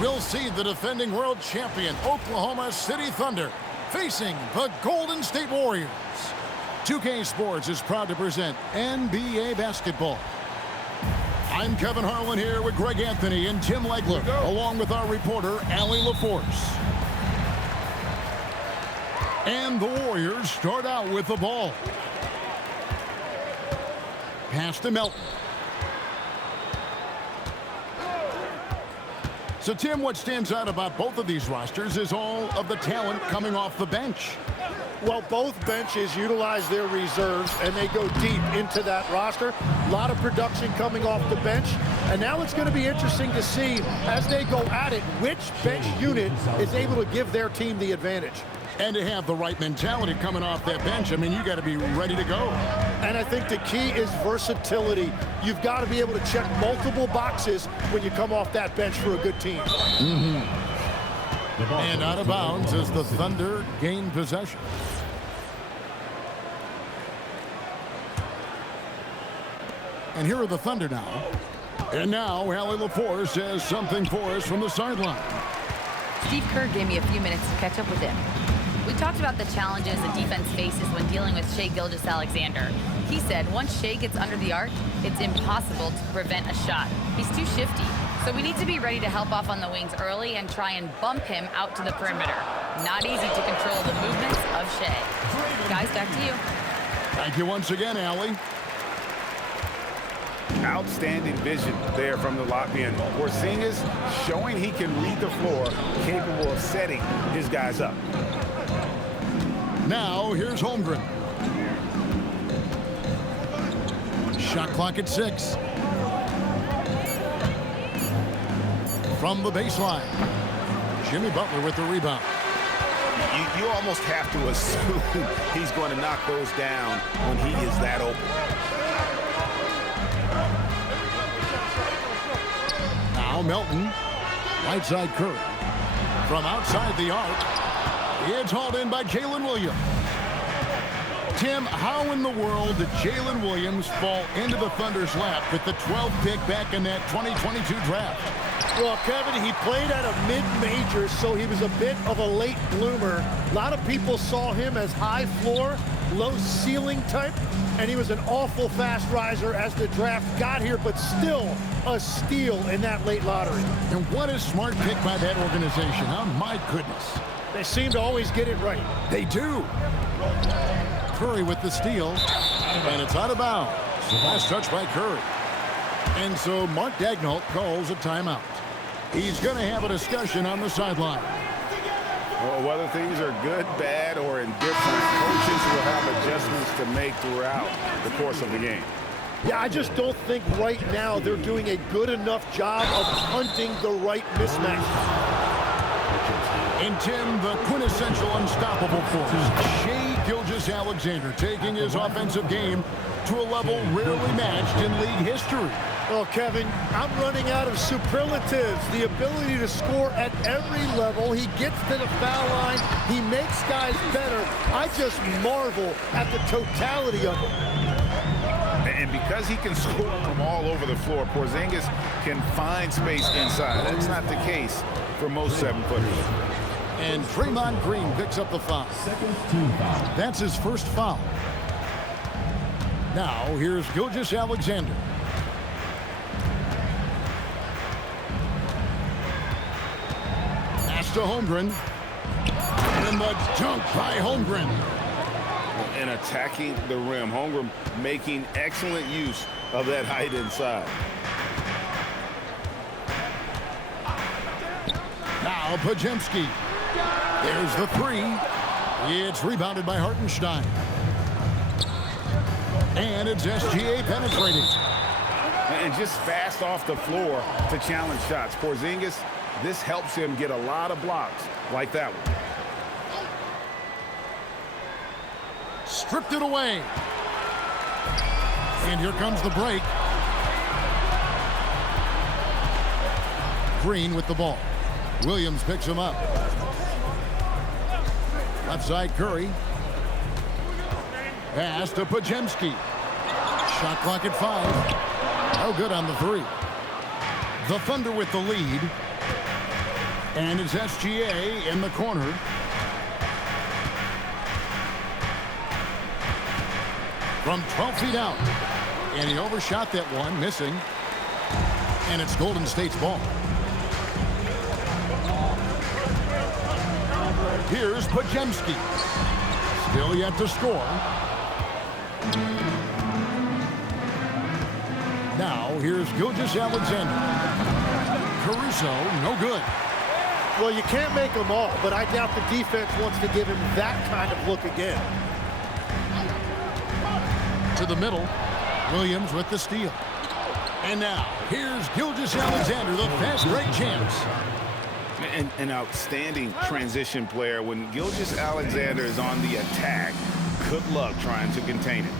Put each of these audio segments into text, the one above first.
we'll see the defending world champion Oklahoma City Thunder facing the Golden State Warriors. 2K Sports is proud to present NBA basketball. I'm Kevin Harlan here with Greg Anthony and Tim Legler, along with our reporter, Allie LaForce. And the Warriors start out with the ball. Pass to Melton. So, Tim, what stands out about both of these rosters is all of the talent coming off the bench. Well, both benches utilize their reserves, and they go deep into that roster. A lot of production coming off the bench. And now it's going to be interesting to see, as they go at it, which bench unit is able to give their team the advantage. And to have the right mentality coming off that bench, I mean, you got to be ready to go. And I think the key is versatility. You've got to be able to check multiple boxes when you come off that bench for a good team. And out of bounds as the Thunder gain possession. And here are the Thunder now. And now Allie LaForce has something for us from the sideline. Steve Kerr gave me a few minutes to catch up with him. We talked about the challenges the defense faces when dealing with Shai Gilgeous-Alexander. He said once Shai gets under the arc, it's impossible to prevent a shot. He's too shifty. So we need to be ready to help off on the wings early and try and bump him out to the perimeter. Not easy to control the movements of Shai. Guys, back to you. Thank you once again, Allie. Outstanding vision there from the Latvian. Porzingis showing he can read the floor, capable of setting his guys up. Now, here's Holmgren. Shot clock at 6. From the baseline, Jimmy Butler with the rebound. You almost have to assume he's going to knock those down when he is that open. Now Melton, right side Curry. From outside the arc, it's hauled in by Jalen Williams. Tim, how in the world did Jalen Williams fall into the Thunder's lap with the 12th pick back in that 2022 draft? Well, Kevin, he played at a mid-major, so he was a bit of a late bloomer. A lot of people saw him as high floor, low ceiling type, and he was an awful fast riser as the draft got here, but still a steal in that late lottery. And what a smart pick by that organization, huh? My goodness. They seem to always get it right. They do. Curry with the steal, and it's out of bounds. Last touch by Curry. And so Mark Daigneault calls a timeout. He's going to have a discussion on the sideline. Well, whether things are good, bad, or indifferent, coaches will have adjustments to make throughout the course of the game. Yeah, I just don't think right now they're doing a good enough job of hunting the right mismatch. And Tim, the quintessential unstoppable force, Shai Gilgeous-Alexander, taking his offensive game to a level rarely matched in league history. Well, Kevin, I'm running out of superlatives. The ability to score at every level. He gets to the foul line. He makes guys better. I just marvel at the totality of it. And because he can score from all over the floor, Porzingis can find space inside. That's not the case for most 7-footers. And Draymond Green picks up the foul. That's his first foul. Now, here's Gilgeous-Alexander. Pass to Holmgren. And the dunk by Holmgren. And attacking the rim. Holmgren making excellent use of that height inside. Now Podziemski. There's the three. It's rebounded by Hartenstein. And it's SGA penetrating. And just fast off the floor to challenge shots. Porzingis, this helps him get a lot of blocks like that one. Stripped it away. And here comes the break. Green with the ball. Williams picks him up. Left side Curry. Pass to Podziemski. Shot clock at 5. No good on the three. The Thunder with the lead. And it's SGA in the corner. From 12 feet out. And he overshot that one, missing. And it's Golden State's ball. Here's Podziemski. Still yet to score. Now, here's Gilgeous-Alexander. Caruso, no good. Well, you can't make them all, but I doubt the defense wants to give him that kind of look again. To the middle. Williams with the steal. And now, here's Gilgeous-Alexander, the fast break champs. An outstanding transition player. When Gilgeous-Alexander is on the attack, good luck trying to contain it.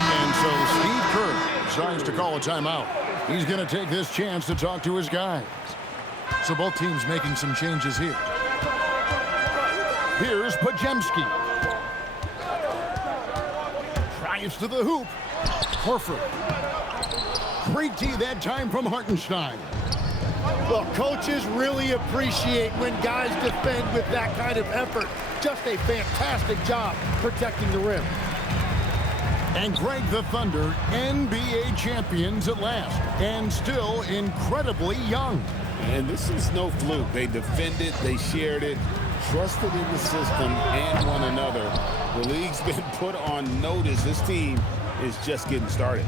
And so Steve Kerr decides to call a timeout. He's going to take this chance to talk to his guys. So both teams making some changes here. Here's Podziemski. Drives to the hoop. Horford. Great D that time from Hartenstein. Well, coaches really appreciate when guys defend with that kind of effort. Just a fantastic job protecting the rim. And Greg, the Thunder, NBA champions at last, and still incredibly young. And this is no fluke. They defended, they shared it, trusted in the system and one another. The league's been put on notice. This team is just getting started.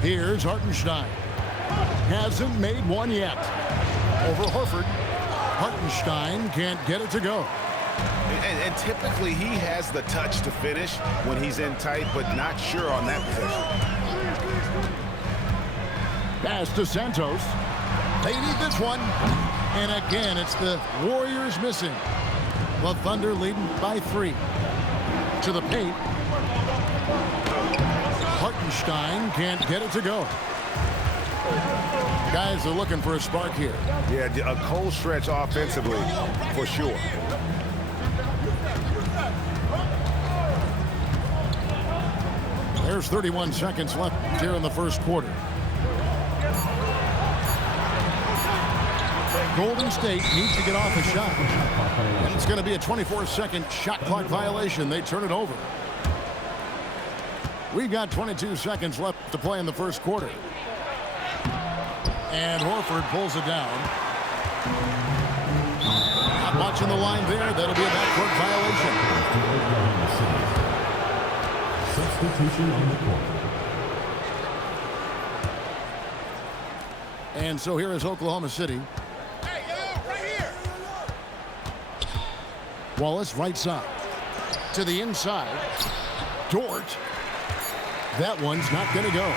Here's Hartenstein. Hasn't made one yet. Over Horford. Hartenstein can't get it to go. And typically he has the touch to finish when he's in tight, but not sure on that possession. Pass to Santos. They need this one. And again, it's the Warriors missing. The Thunder leading by 3. To the paint. Hartenstein can't get it to go. Guys are looking for a spark here. Yeah, a cold stretch offensively, for sure. There's 31 seconds left here in the first quarter. Golden State needs to get off a shot. And it's going to be a 24-second shot clock violation. They turn it over. We've got 22 seconds left to play in the first quarter. And Horford pulls it down. Not watching the line there. That'll be a backcourt violation. Substitution on the court. And so here is Oklahoma City. Wallace right side. To the inside. Dort. That one's not going to go.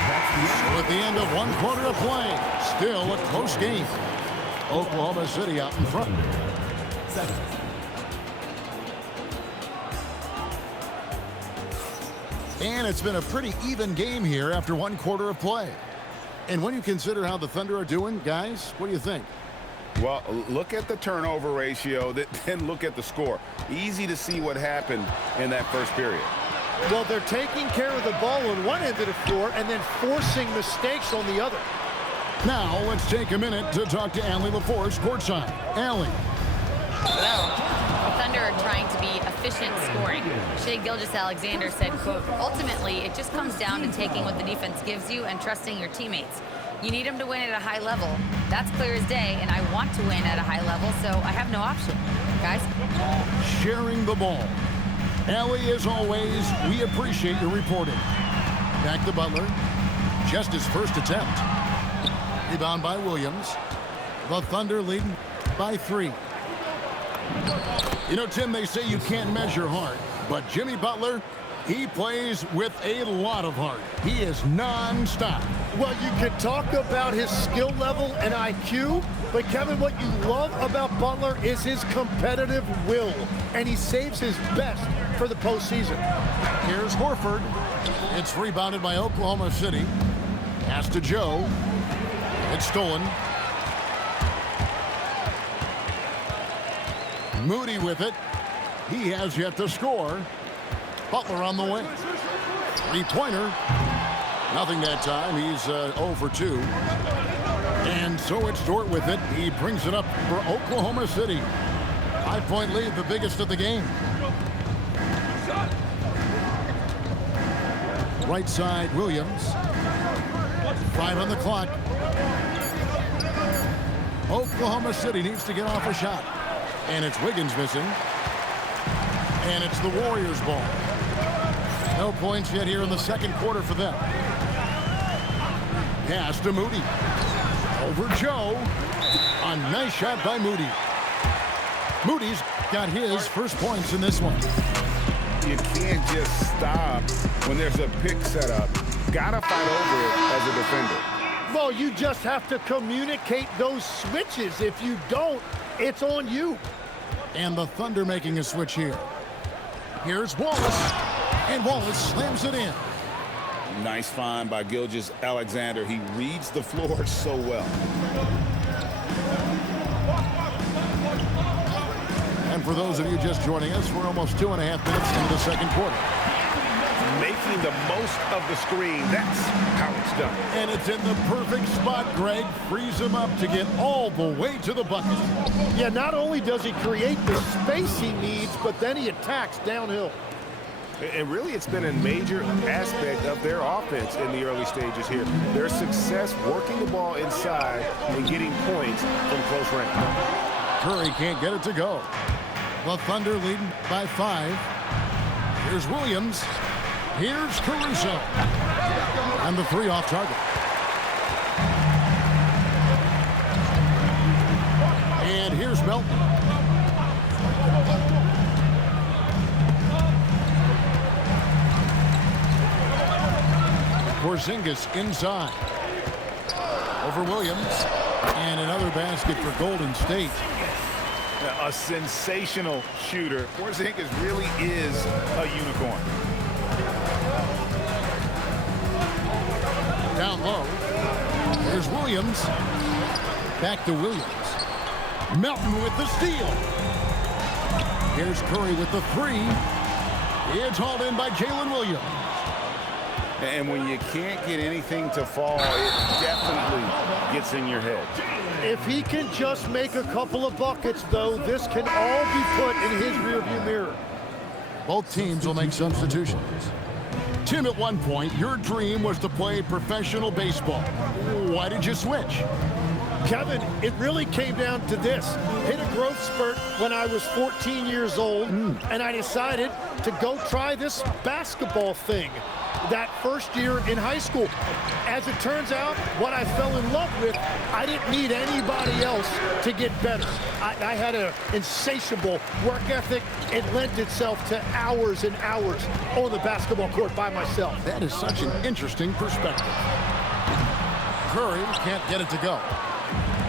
So at the end of 1 quarter of play, still a close game. Oklahoma City out in front. And it's been a pretty even game here after 1 quarter of play. And when you consider how the Thunder are doing, guys, what do you think? Well, look at the turnover ratio, then look at the score. Easy to see what happened in that first period. Well, they're taking care of the ball on one end of the floor and then forcing mistakes on the other. Now, let's take a minute to talk to Allie LaForce courtside. Allie. Hello. The Thunder are trying to be efficient scoring. Shai Gilgeous-Alexander said, quote, ultimately, it just comes down to taking what the defense gives you and trusting your teammates. You need them to win at a high level. That's clear as day, and I want to win at a high level, so I have no option. Guys? Sharing the ball. Allie, as always, we appreciate your reporting. Back to Butler. Just his first attempt. Rebound by Williams. The Thunder leading by 3. You know, Tim, they say you can't measure heart, but Jimmy Butler, he plays with a lot of heart. He is non-stop. Well, you can talk about his skill level and IQ, but Kevin, what you love about Butler is his competitive will, and he saves his best for the postseason. Here's Horford. It's rebounded by Oklahoma City. Pass to Joe. It's stolen. Moody with it. He has yet to score. Butler on the way. Three-pointer. Nothing that time. He's 0 for 2. And And so it's Dort with it. He brings it up for Oklahoma City. 5-point lead, the biggest of the game. Right side, Williams. 5 on the clock. Oklahoma City needs to get off a shot. And it's Wiggins missing. And it's the Warriors' ball. No points yet here in the second quarter for them. Pass to Moody. Over Joe. A nice shot by Moody. Moody's got his first points in this one. You can't just stop when there's a pick set up. Gotta fight over it as a defender. Well, you just have to communicate those switches. If you don't, it's on you. And the Thunder making a switch here. Here's Wallace. And Wallace slams it in. Nice find by Gilgeous-Alexander. He reads the floor so well. And for those of you just joining us, we're almost 2.5 minutes into the second quarter. Making the most of the screen. That's how it's done. And it's in the perfect spot, Greg. Frees him up to get all the way to the bucket. Yeah, not only does he create the space he needs, but then he attacks downhill. And really, it's been a major aspect of their offense in the early stages here. Their success working the ball inside and getting points from close range. Curry can't get it to go. The Thunder leading by 5. Here's Williams. Here's Caruso. And the 3 off target. And here's Melton. Porzingis inside. Over Williams. And another basket for Golden State. A sensational shooter. Porzingis really is a unicorn. Down low. Here's Williams. Back to Williams. Melton with the steal. Here's Curry with the 3. It's hauled in by Jalen Williams. And when you can't get anything to fall, it definitely gets in your head. If he can just make a couple of buckets, though, this can all be put in his rearview mirror. Both teams will make substitutions. Tim, at one point, your dream was to play professional baseball. Why did you switch? Kevin, it really came down to this. Hit a growth spurt when I was 14 years old, and I decided to go try this basketball thing that first year in high school. As it turns out, what I fell in love with, I didn't need anybody else to get better. I had an insatiable work ethic. It lent itself to hours and hours on the basketball court by myself. That is such an interesting perspective. Curry can't get it to go.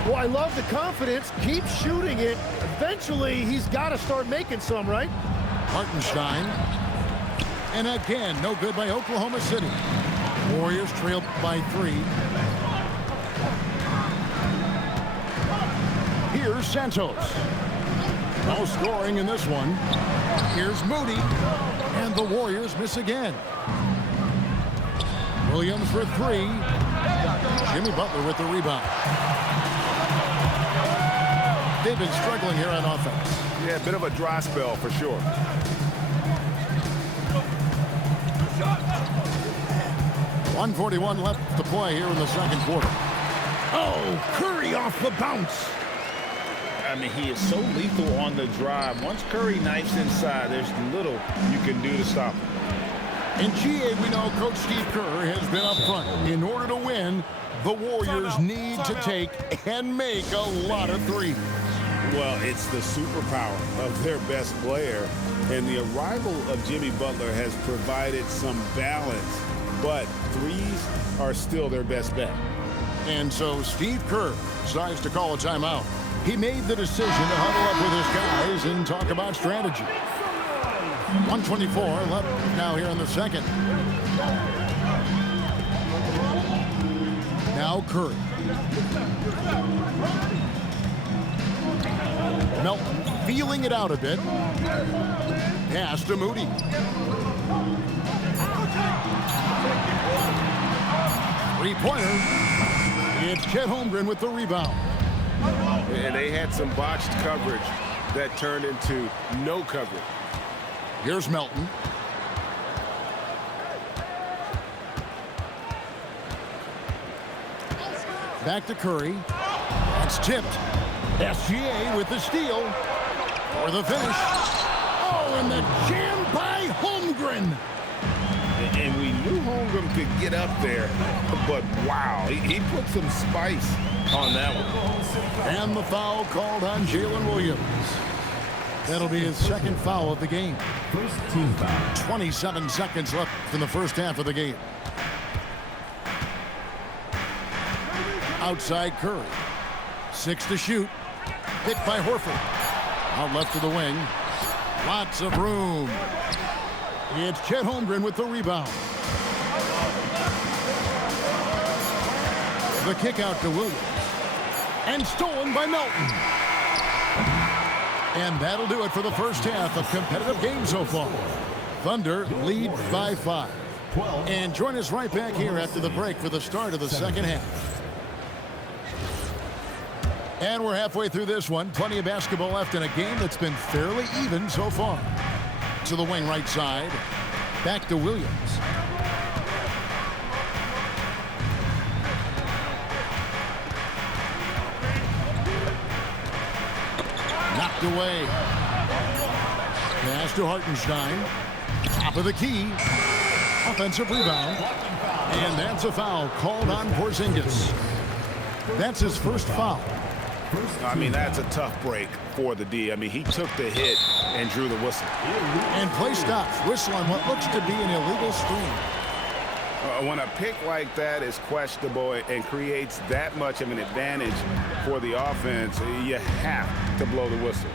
Well, I love the confidence. Keep shooting it. Eventually, he's got to start making some, right? Hartenstein. And again, no good by Oklahoma City. Warriors trailed by 3. Here's Santos. No scoring in this one. Here's Moody. And the Warriors miss again. Williams for 3. Jimmy Butler with the rebound. They've been struggling here on offense. Yeah, a bit of a dry spell for sure. .141 left to play here in the second quarter. Oh, Curry off the bounce. I mean, he is so lethal on the drive. Once Curry knifes inside, there's little you can do to stop him. In GA, we know Coach Steve Kerr has been up front. In order to win, the Warriors need to take and make a lot of threes. Well, it's the superpower of their best player, and the arrival of Jimmy Butler has provided some balance, but threes are still their best bet. And so Steve Kerr decides to call a timeout. He made the decision to huddle up with his guys and talk about strategy. 124 left now here in the second. Now Curry. Melton feeling it out a bit. Pass to Moody. Three-pointer. It's Chet Holmgren with the rebound. And they had some botched coverage that turned into no coverage. Here's Melton. Back to Curry. That's tipped. SGA with the steal. For the finish. Oh, and the jam by Holmgren. And we knew Holmgren could get up there, but wow, he put some spice on that one. And the foul called on Jalen Williams. That'll be his second foul of the game. First team foul. 27 seconds left in the first half of the game. Outside Curry. 6 to shoot. Hit by Horford. Out left to the wing. Lots of room. It's Chet Holmgren with the rebound. The kick out to Williams. And stolen by Melton. And that'll do it for the first half of competitive game so far. Thunder lead by 5. And join us right back here after the break for the start of the second half. And we're halfway through this one. Plenty of basketball left in a game that's been fairly even so far. To the wing right side. Back to Williams. Knocked away. Pass to Hartenstein. Top of the key. Offensive rebound. And that's a foul called on Porzingis. That's his first foul. I mean, that's a tough break for the D. I mean, he took the hit and drew the whistle. And play stops. Whistle on what looks to be an illegal screen. When a pick like that is questionable and creates that much of an advantage for the offense, you have to blow the whistle.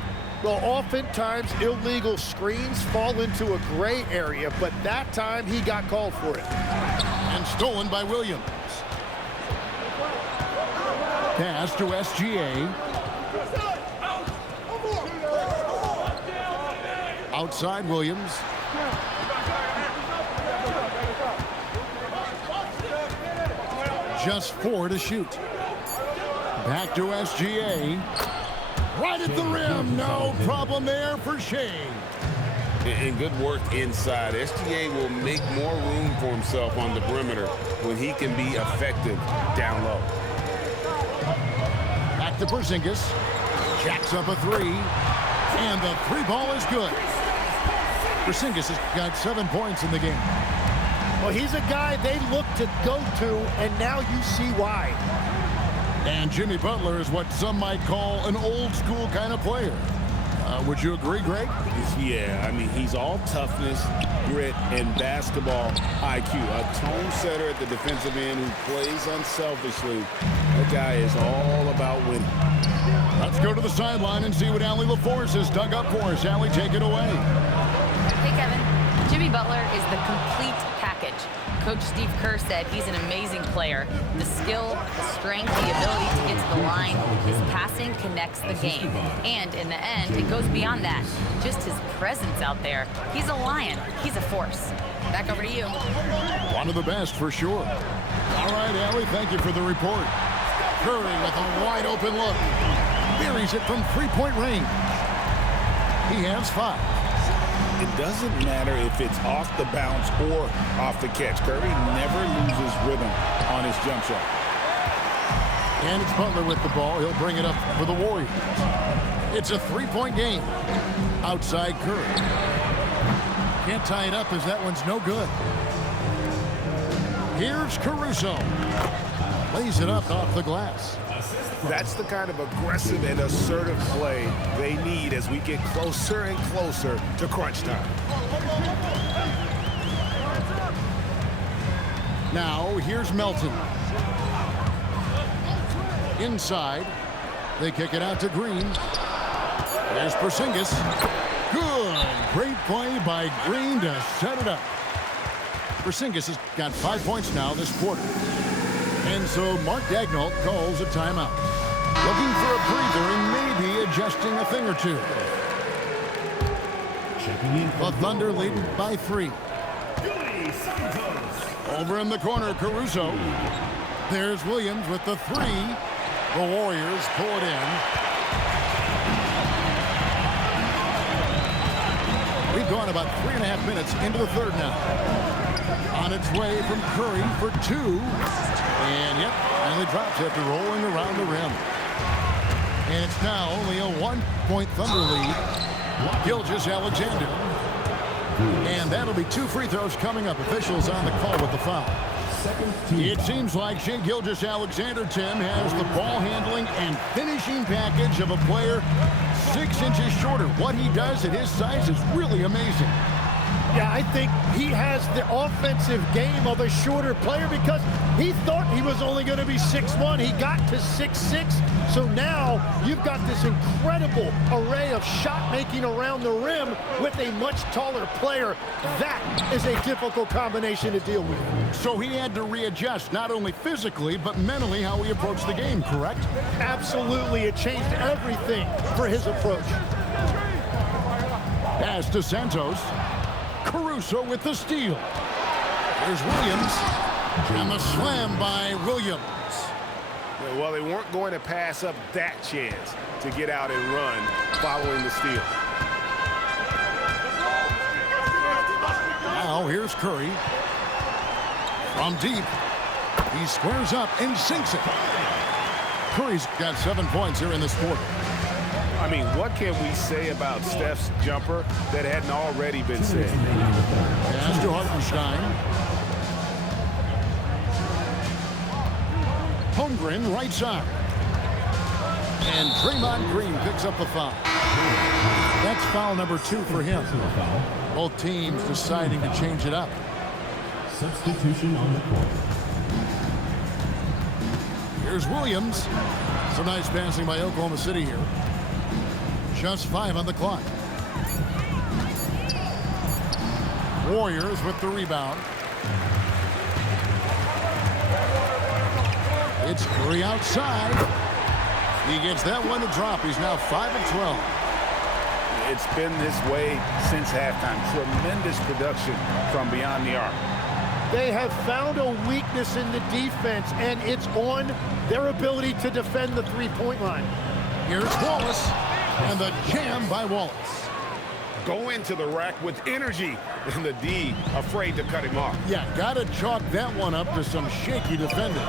Well, oftentimes illegal screens fall into a gray area, but that time he got called for it. And stolen by Williams. Pass to SGA. Outside Williams. Just 4 to shoot. Back to SGA. Right at the rim. No problem there for Shea. And good work inside. SGA will make more room for himself on the perimeter when he can be effective down low. Back to Porzingis. Jacks up a 3. And the 3 ball is good. Porzingis has got 7 points in the game. Well, he's a guy they look to go to, and now you see why. And Jimmy Butler is what some might call an old school kind of player. Would you agree, Greg? Yeah, I mean, he's all toughness, grit, and basketball IQ. A tone setter at the defensive end who plays unselfishly. That guy is all about winning. Let's go to the sideline and see what Allie LaForce has dug up for us. Allie, take it away. Hey, Kevin. Jimmy Butler is the complete package. Coach Steve Kerr said he's an amazing player. The skill, the strength, the ability to get to the line, his passing connects the game. And in the end, it goes beyond that. Just his presence out there. He's a lion. He's a force. Back over to you. One of the best for sure. All right, Allie, thank you for the report. Curry with a wide open look. Buries it from three-point range. He has 5. It doesn't matter if it's off the bounce or off the catch. Curry never loses rhythm on his jump shot. And it's Butler with the ball. He'll bring it up for the Warriors. It's a 3-point game. Outside Curry. Can't tie it up as that one's no good. Here's Caruso. Lays it up off the glass. That's the kind of aggressive and assertive play they need as we get closer and closer to crunch time. Now, here's Melton. Inside. They kick it out to Green. There's Porzingis. Good. Great play by Green to set it up. Porzingis has got 5 points now this quarter. And so Mark Daigneault calls a timeout. Looking for a breather and maybe adjusting a thing or two. The Thunder leading by 3. Over in the corner, Caruso. There's Williams with the three. The Warriors pull it in. We've gone about 3.5 minutes into the third now. On its way from Curry for two. And yep, finally drops after rolling around the rim. And it's now only a 1-point Thunder lead. Gilgeous-Alexander. And that'll be 2 free throws coming up. Officials on the call with the foul. It seems like Shai Gilgeous-Alexander, Tim, has the ball handling and finishing package of a player 6 inches shorter. What he does at his size is really amazing. Yeah, I think he has the offensive game of a shorter player because he thought he was only going to be 6'1". He got to 6'6". So now you've got this incredible array of shot making around the rim with a much taller player. That is a difficult combination to deal with. So he had to readjust not only physically but mentally how he approached the game, correct? Absolutely. It changed everything for his approach. Pass to Santos. Caruso with the steal. Here's Williams. And the slam by Williams. Well, they weren't going to pass up that chance to get out and run following the steal. Now here's Curry. From deep. He squares up and sinks it. Curry's got 7 points here in this quarter. I mean, what can we say about Steph's jumper that hadn't already been said? Pass to Hartenstein. Holmgren right side. And Draymond Green picks up the foul. That's foul number 2 for him. Both teams deciding to change it up. Substitution on the court. Here's Williams. Some nice passing by Oklahoma City here. Just 5 on the clock. Warriors with the rebound. It's Curry outside. He gets that one to drop. He's now 5 of 12. It's been this way since halftime. Tremendous production from beyond the arc. They have found a weakness in the defense, and it's on their ability to defend the three-point line. Here's Wallace. And the jam by Wallace. Go into the rack with energy, and the D afraid to cut him off. Yeah, gotta chalk that one up to some shaky defending.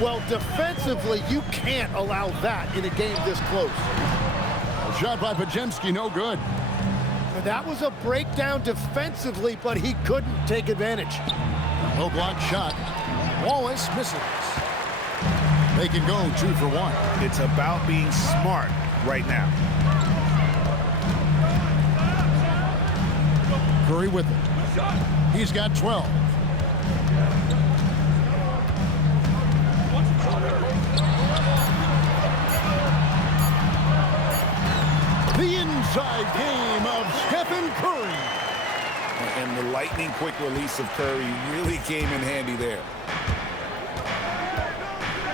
Well, defensively, you can't allow that in a game this close. A shot by Podziemski, no good. And that was a breakdown defensively, but he couldn't take advantage. No block shot. Wallace misses. They can go 2 for 1. It's about being smart right now. Curry with it. He's got 12. The inside game of Stephen Curry. And the lightning quick release of Curry really came in handy there.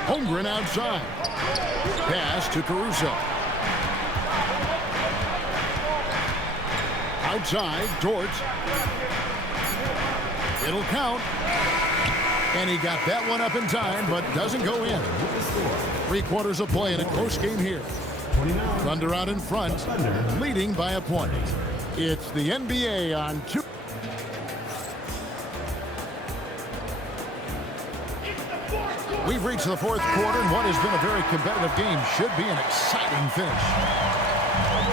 Holmgren outside. Pass to Caruso. Outside, Dort. It'll count. And he got that one up in time, but doesn't go in. 3/4 of play in a close game here. Thunder out in front, leading by a point. It's the NBA on 2. We've reached the 4th quarter, and what has been a very competitive game should be an exciting finish.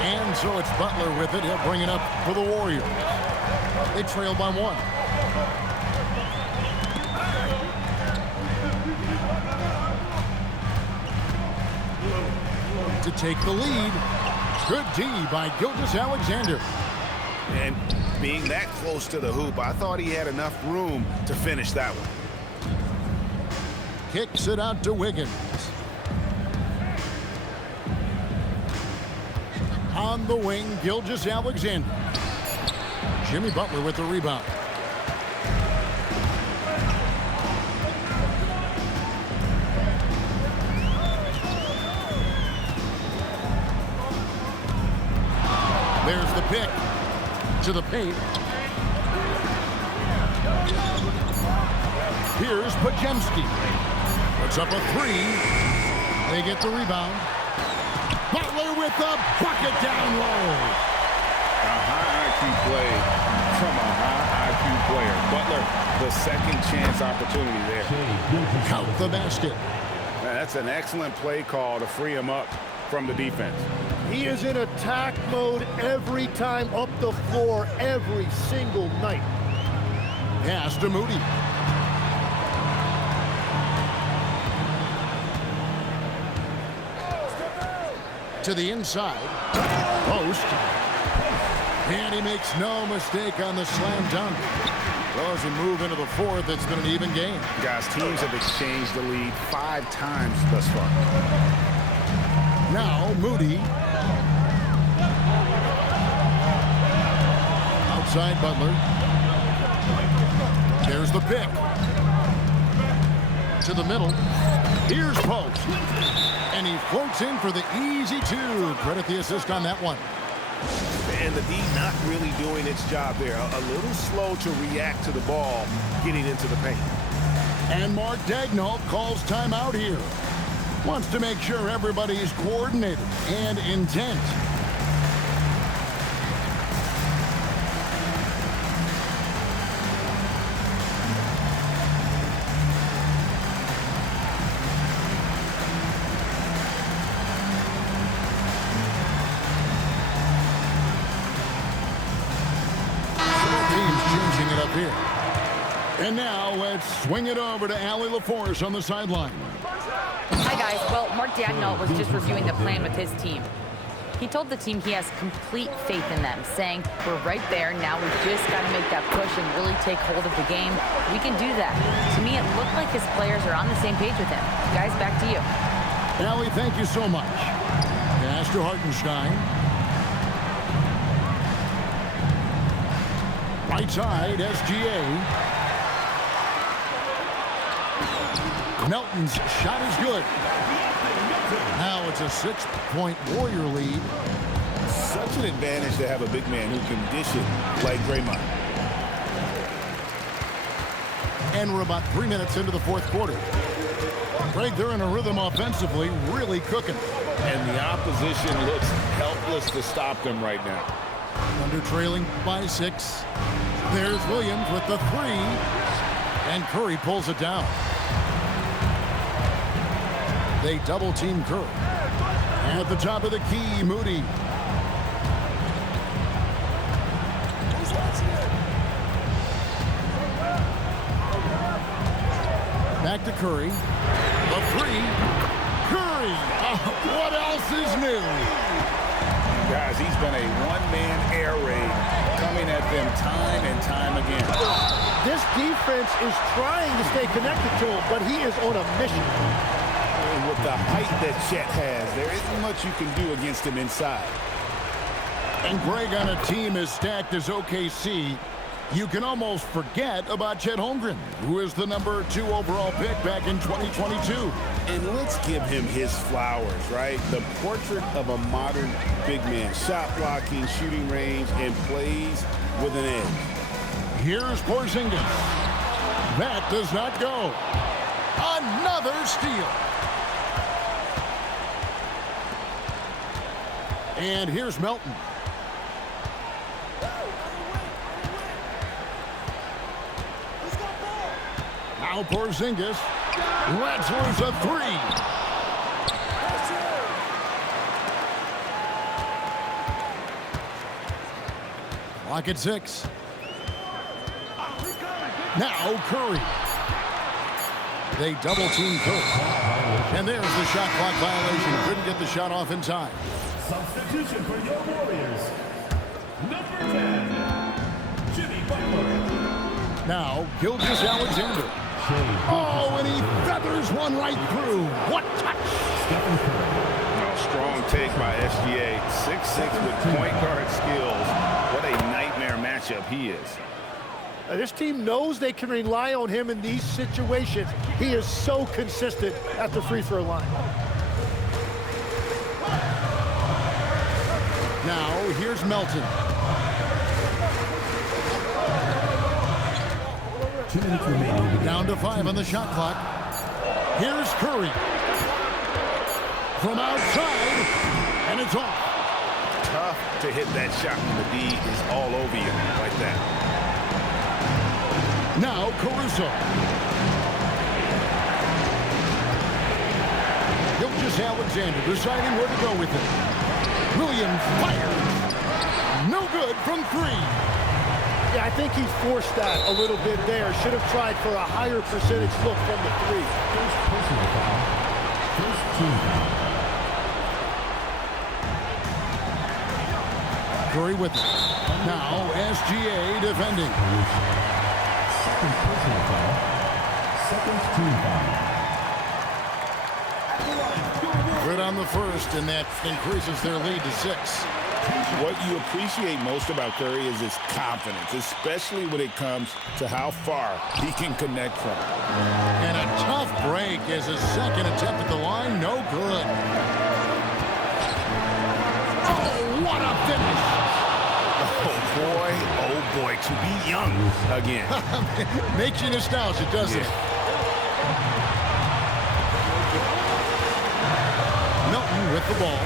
And so it's Butler with it. He'll bring it up for the Warriors. They trail by 1. To take the lead. Good D by Gilgeous-Alexander. And being that close to the hoop, I thought he had enough room to finish that one. Kicks it out to Wiggins. On the wing, Gilgeous-Alexander. Jimmy Butler with the rebound. There's the pick to the paint. Here's Podziemski. Puts up a three. They get the rebound. Butler with the bucket down low. A high IQ play from a high IQ player. Butler, the second chance opportunity there. Count the basket. That's an excellent play call to free him up from the defense. He is in attack mode every time up the floor, every single night. Pass to Moody. To the inside. Post. And he makes no mistake on the slam dunk. Well, as we move into the fourth, it's been an even game. Guys, teams have exchanged the lead 5 times thus far. Now, Moody. Outside Butler. There's the pick. To the middle. Here's Post. And he floats in for the easy two. Credit the assist on that one. And the D not really doing its job there. A little slow to react to the ball getting into the paint. And Mark Daigneault calls timeout here. Wants to make sure everybody's coordinated and intent. Here. And now let's swing it over to Allie LaForce on the sideline. Hi, guys. Well, Mark Daigneault was just reviewing the plan with his team. He told the team he has complete faith in them, saying, we're right there. Now we've just got to make that push and really take hold of the game. We can do that. To me, it looked like his players are on the same page with him. Guys, back to you. Allie, thank you so much. Pass to Hartenstein. Right side, SGA. Melton's shot is good. Now it's a 6-point Warrior lead. Such an advantage to have a big man who can dish it like Draymond. And we're about 3 minutes into the fourth quarter. Greg, they're in a rhythm offensively, really cooking. And the opposition looks helpless to stop them right now. Under trailing by 6. There's Williams with the 3. And Curry pulls it down. They double team Curry. At the top of the key, Moody. Back to Curry. The 3. Curry. What else is new? Guys, he's been a one-man air raid coming at them time and time again. This defense is trying to stay connected to him, but he is on a mission. And with the height that Chet has, there isn't much you can do against him inside. And Greg, on a team as stacked as OKC, you can almost forget about Chet Holmgren, who is the number 2 overall pick back in 2022. And let's give him his flowers, right? The portrait of a modern big man. Shot blocking, shooting range, and plays with an edge. Here's Porzingis. That does not go. Another steal. And here's Melton. Now Porzingis lets loose a 3. Clock at 6. Now Curry. They double team Curry. And there's the shot clock violation. Couldn't get the shot off in time. Substitution for your Warriors. Number 10, Jimmy Butler. Now Gilgeous-Alexander. Oh, and he feathers one right through. What touch! Strong take by SGA. 6'6" with point guard skills. What a nightmare matchup he is. This team knows they can rely on him in these situations. He is so consistent at the free throw line. Now, here's Melton. 2 minutes remaining. Down to 5 on the shot clock. Here's Curry. From outside, and it's off. Tough to hit that shot when the D is all over you like that. Now Caruso. Gilgeous-Alexander deciding where to go with it. Williams fires. No good from 3. Yeah, I think he forced that a little bit there. Should have tried for a higher percentage look from the 3. First personal foul. First team foul. Curry with it. Now SGA defending. Second personal foul. Second team foul. Good on the first, and that increases their lead to 6. What you appreciate most about Curry is his confidence, especially when it comes to how far he can connect from. And a tough break as his second attempt at the line, no good. Oh, what a finish! Oh boy, to be young again. Makes you nostalgic, doesn't it? Milton with the ball.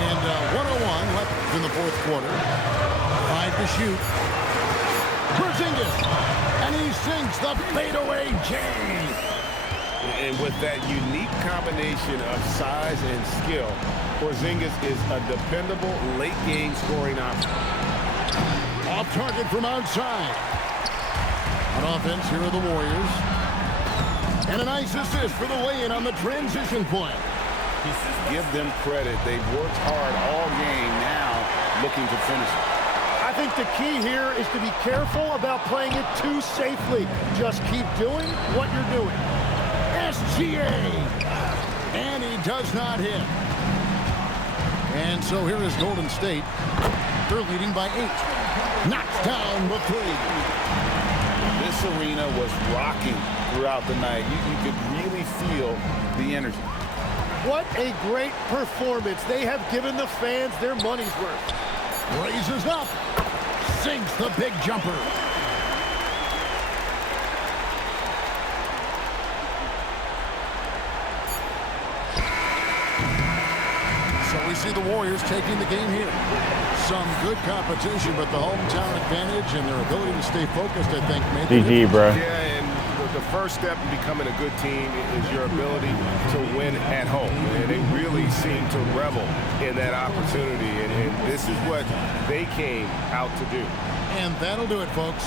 And 1:01 left in the fourth quarter. 5 to shoot. Porzingis. And he sinks the fadeaway jam. And with that unique combination of size and skill, Porzingis is a dependable late-game scoring option. Off target from outside. On offense, here are the Warriors. And a nice assist for the lay-in on the transition point. Give them credit. They've worked hard all game, now looking to finish it. I think the key here is to be careful about playing it too safely. Just keep doing what you're doing. SGA. And he does not hit. And so here is Golden State. They're leading by 8. Knocks down the 3. This arena was rocking throughout the night. You could really feel the energy. What a great performance. They have given the fans their money's worth. Raises up. Sinks the big jumper. So we see the Warriors taking the game here. Some good competition, but the hometown advantage and their ability to stay focused, I think, made the GG, bro. Yeah, and the first step in becoming a good team is your ability to win at home. And they really seem to revel in that opportunity. And this is what they came out to do. And that'll do it, folks.